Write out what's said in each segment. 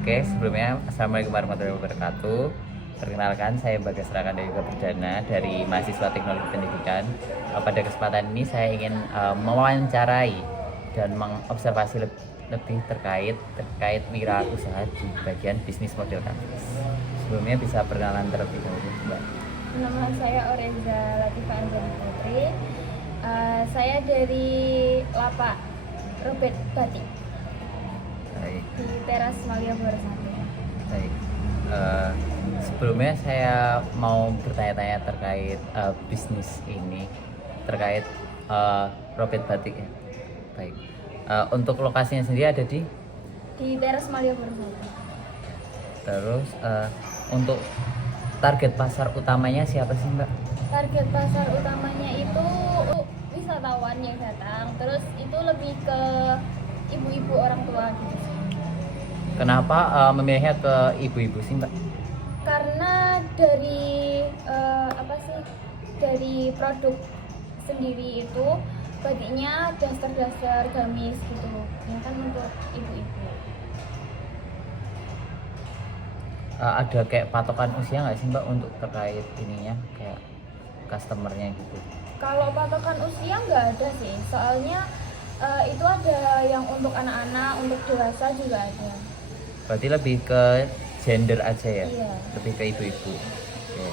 Oke, sebelumnya Assalamualaikum warahmatullahi wabarakatuh. Perkenalkan, saya Bagas Raka Yoga Perdana dari mahasiswa Teknologi Pendidikan. Pada kesempatan ini saya ingin mewawancarai dan mengobservasi lebih terkait wirausaha di bagian bisnis model kampus. Sebelumnya bisa perkenalan terlebih dahulu, Mbak. Nama saya Orenza Latifah Anjani Putri. Saya dari Lapak Robert Batik Baik. di Teras Malioboro 1. Baik. Sebelumnya saya mau bertanya-tanya terkait bisnis ini, terkait Robert Batik ya. Baik. Untuk lokasinya sendiri ada di. Teras Malioboro 1. Terus untuk target pasar utamanya siapa sih, Mbak? Target pasar utamanya itu wisatawan yang datang. Terus itu lebih ke ibu-ibu orang tua gitu. Kenapa memilihnya ke ibu-ibu sih, Mbak? Karena dari dari produk sendiri itu batiknya daster-daster gamis gitu. Ya kan untuk ibu-ibu. Ada kayak patokan usia nggak sih, Mbak, untuk terkait ininya kayak customernya gitu? Kalau patokan usia nggak ada sih, soalnya itu ada yang untuk anak-anak, untuk dewasa juga ada. Berarti lebih ke gender aja ya? Iya. Lebih ke ibu-ibu. Oke.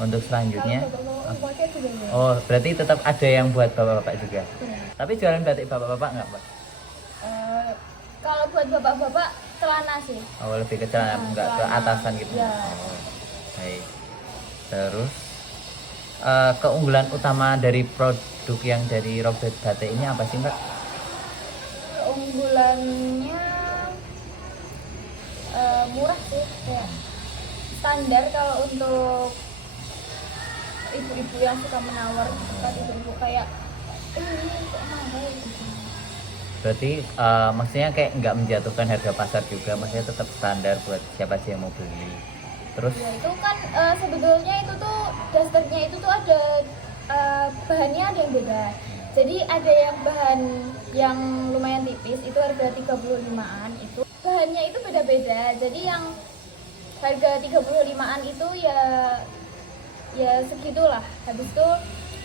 Untuk selanjutnya, Kalau pakai juga ya. oh berarti tetap ada yang buat bapak-bapak juga. Iya. Tapi jualan batik bapak-bapak nggak, Pak? Kalau buat bapak-bapak celana sih. Oh lebih ke celana, nggak ke Celana. atasan gitu? Iya. Oh, baik. Terus keunggulan utama dari produk yang dari Robert Batik ini apa sih, Mbak? Keunggulannya murah sih, kayak standar kalau untuk ibu-ibu yang suka menawar, bukan ibu-ibu kayak ini kok mahal gitu. Berarti maksudnya kayak nggak menjatuhkan harga pasar juga, maksudnya tetap standar buat siapa sih yang mau beli. Terus Ya itu kan sebetulnya itu tuh dasternya itu tuh ada bahannya ada yang beda. Jadi ada yang bahan yang lumayan tipis itu harga 35-an, itu bahannya itu beda-beda. Jadi yang harga 35-an itu ya segitulah. Habis itu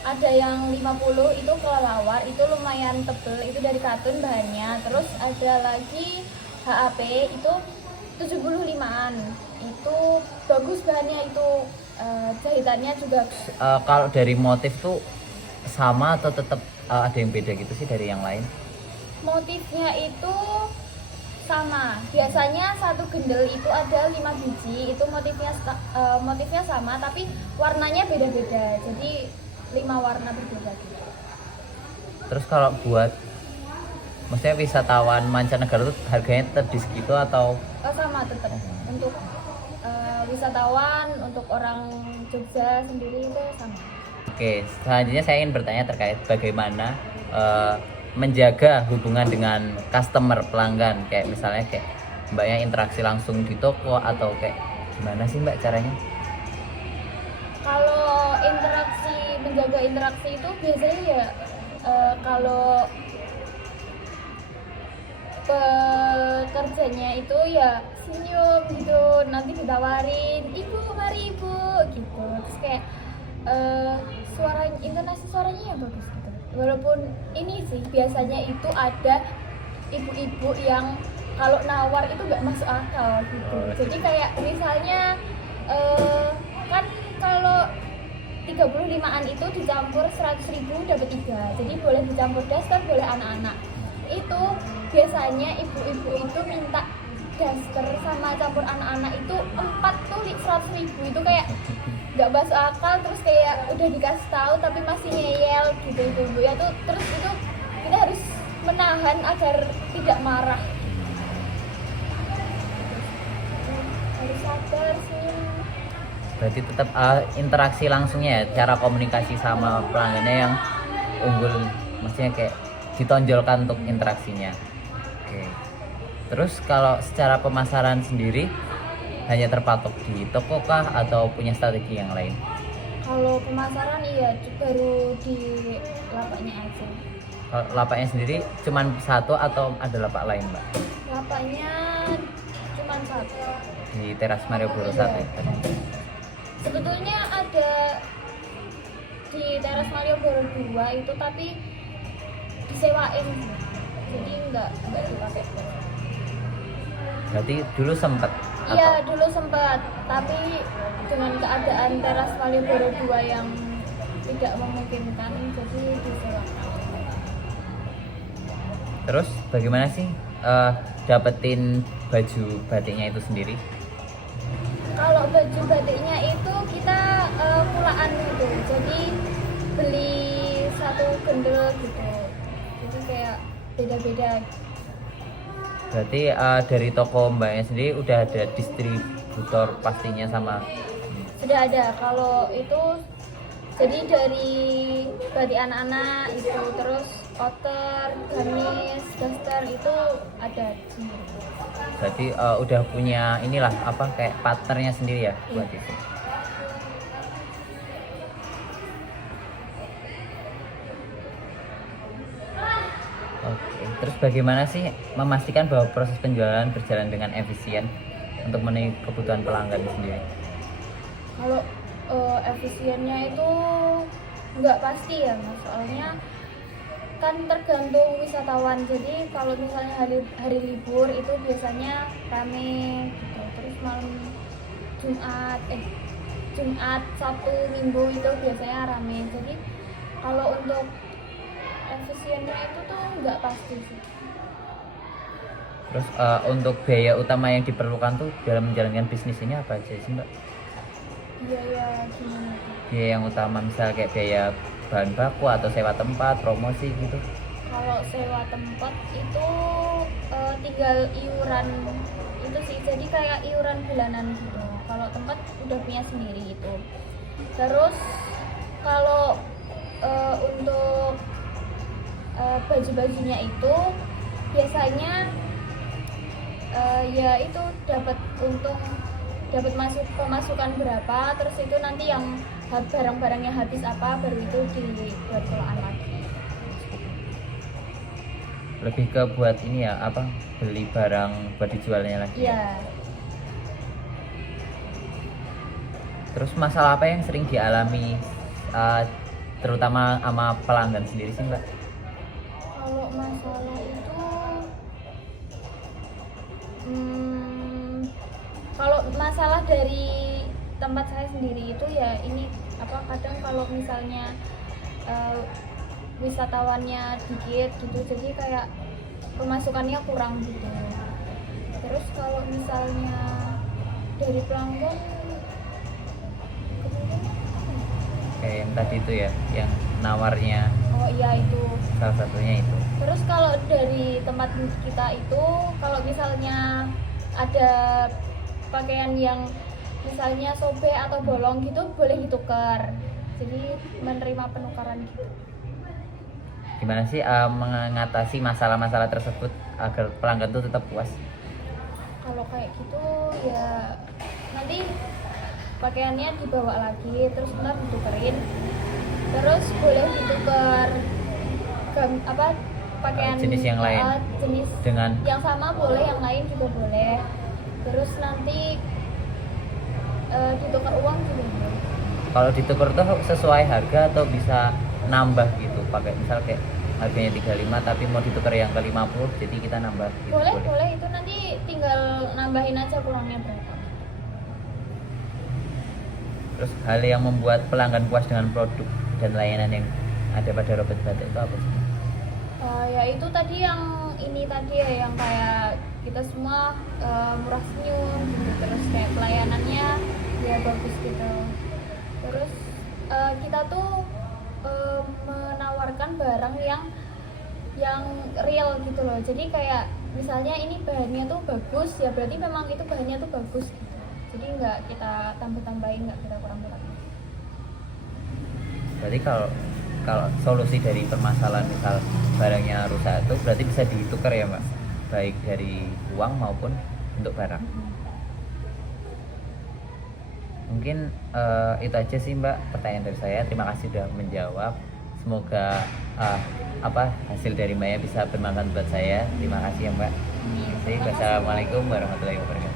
ada yang 50 itu kelelawar, itu lumayan tebel, itu dari katun bahannya. Terus ada lagi HAP itu 75-an, itu bagus bahannya, itu jahitannya juga. kalau dari motif tuh sama atau tetap ada yang beda gitu sih dari yang lain? Motifnya itu sama, biasanya satu gendel itu ada 5 biji, itu motifnya sama tapi warnanya beda-beda, jadi 5 warna berbeda gitu. Terus kalau buat maksudnya wisatawan mancanegara tuh harganya tetap di segitu atau? Sama tetap untuk wisatawan, untuk orang Jogja sendiri itu sama. Oke, selanjutnya saya ingin bertanya terkait bagaimana menjaga hubungan dengan customer pelanggan, kayak misalnya kayak mbaknya interaksi langsung di toko atau kayak gimana sih, Mbak, caranya? Kalau menjaga interaksi itu biasanya ya kalau pekerjanya itu ya senyum gitu, nanti ditawarin ibu mari ibu gitu, terus kayak intonasi suaranya yang bagus gitu. Walaupun ini sih biasanya itu ada ibu-ibu yang kalau nawar itu nggak masuk akal gitu. Jadi kayak misalnya kan kalau 35-an itu dicampur 100.000 dapat 3, jadi boleh dicampur daster, boleh anak-anak. Itu biasanya ibu-ibu itu minta daster sama campur anak-anak itu 4 tuh 100.000, itu kayak nggak masuk akal. Terus kayak udah dikasih tahu tapi masih ngeyel gitu ibu-ibu ya tuh. Terus itu kita harus menahan agar tidak marah, harus sabar sih. Berarti tetap interaksi langsungnya ya, cara komunikasi sama pelanggannya yang unggul, maksudnya kayak ditonjolkan untuk interaksinya. Oke. Terus kalau secara pemasaran sendiri hanya terpatok di toko kah atau punya strategi yang lain? Kalau pemasaran iya baru di lapaknya aja. Kalau lapaknya sendiri cuman satu atau ada lapak lain, Mbak? Lapaknya cuma satu. Di teras Malioboro 1 ya tadi. Sebetulnya ada di teras Malioboro 2 itu, tapi disewain, jadi nggak dipakai. Berarti dulu sempat Iya, dulu sempat, tapi dengan keadaan teras Malioboro 2 yang tidak memungkinkan, jadi disewakan. Terus bagaimana sih dapetin baju batiknya itu sendiri? Kalau baju batiknya itu kita pulaan gitu, jadi beli satu gendel gitu, jadi kayak beda-beda. Berarti dari toko mbaknya sendiri udah ada distributor pastinya sama. Sudah ada. Kalau itu jadi dari batik anak-anak itu, terus outer, gamis, daster itu ada sendiri. Berarti udah punya inilah apa kayak partnernya sendiri ya buat itu. Oke, terus bagaimana sih memastikan bahwa proses penjualan berjalan dengan efisien untuk memenuhi kebutuhan pelanggan sendiri? Kalau efisiennya itu nggak pasti ya mas, soalnya kan tergantung wisatawan. Jadi kalau misalnya hari libur itu biasanya rame gitu. Terus malam Jumat, Sabtu, Minggu itu biasanya rame. Jadi kalau untuk efisiennya itu tuh nggak pasti sih. Terus untuk biaya utama yang diperlukan tuh dalam menjalankan bisnis ini apa aja sih mbak? Biaya gimana tuh? Biaya yang utama misal kayak biaya bahan baku atau sewa tempat, promosi gitu. Kalau sewa tempat itu tinggal iuran itu sih, jadi kayak iuran bulanan gitu. Kalau tempat udah punya sendiri itu. Terus kalau untuk baju-bajunya itu biasanya ya itu dapat untung, dapat pemasukan berapa, terus itu nanti yang barang-barangnya habis apa baru itu dibuat pelaan lagi. Lebih ke buat ini ya apa beli barang buat dijualnya lagi. Iya. Terus masalah apa yang sering dialami terutama sama pelanggan sendiri sih mbak? Kalau masalah itu kalau masalah dari tempat saya sendiri itu ya ini apa, kadang kalau misalnya wisatawannya dikit gitu, jadi kayak pemasukannya kurang gitu. Terus kalau misalnya dari pelanggan Kayak yang tadi itu ya, yang nawarnya oh iya itu. salah satunya itu. Terus kalau dari tempat kita itu, kalau misalnya ada pakaian yang misalnya sobek atau bolong gitu, boleh ditukar. Jadi menerima penukaran gitu. Gimana sih mengatasi masalah-masalah tersebut agar pelanggan tuh tetap puas? Kalau kayak gitu ya nanti pakaiannya dibawa lagi, terus ntar ditukerin. Terus boleh ditukar pakaian Jenis yang lain jenis dengan yang sama boleh, yang lain juga boleh. Terus nanti ditukar uang juga boleh. kalau ditukar tuh sesuai harga atau bisa nambah gitu, pakai misal kayak harganya 35 tapi mau ditukar yang ke 50 jadi kita nambah gitu. Boleh itu nanti tinggal nambahin aja kurangnya berapa. Terus hal yang membuat pelanggan puas dengan produk dan layanan yang ada pada Robert Batik itu apa sih? Ya itu tadi yang ini tadi ya, yang kayak kita semua murah senyum gitu, terus kayak pelayanannya ya bagus gitu. Terus kita tuh menawarkan barang yang real gitu loh. Jadi kayak misalnya ini bahannya tuh bagus, ya berarti memang itu bahannya tuh bagus gitu. Jadi nggak kita tambah-tambahin, nggak kita kurang-kurangin. Berarti kalau solusi dari permasalahan misal barangnya rusak itu berarti bisa ditukar ya mbak, baik dari uang maupun untuk barang. Mungkin itu aja sih mbak pertanyaan dari saya. Terima kasih sudah menjawab. Semoga hasil dari mbaknya bisa bermanfaat buat saya. Terima kasih ya mbak. Wassalamualaikum warahmatullahi wabarakatuh.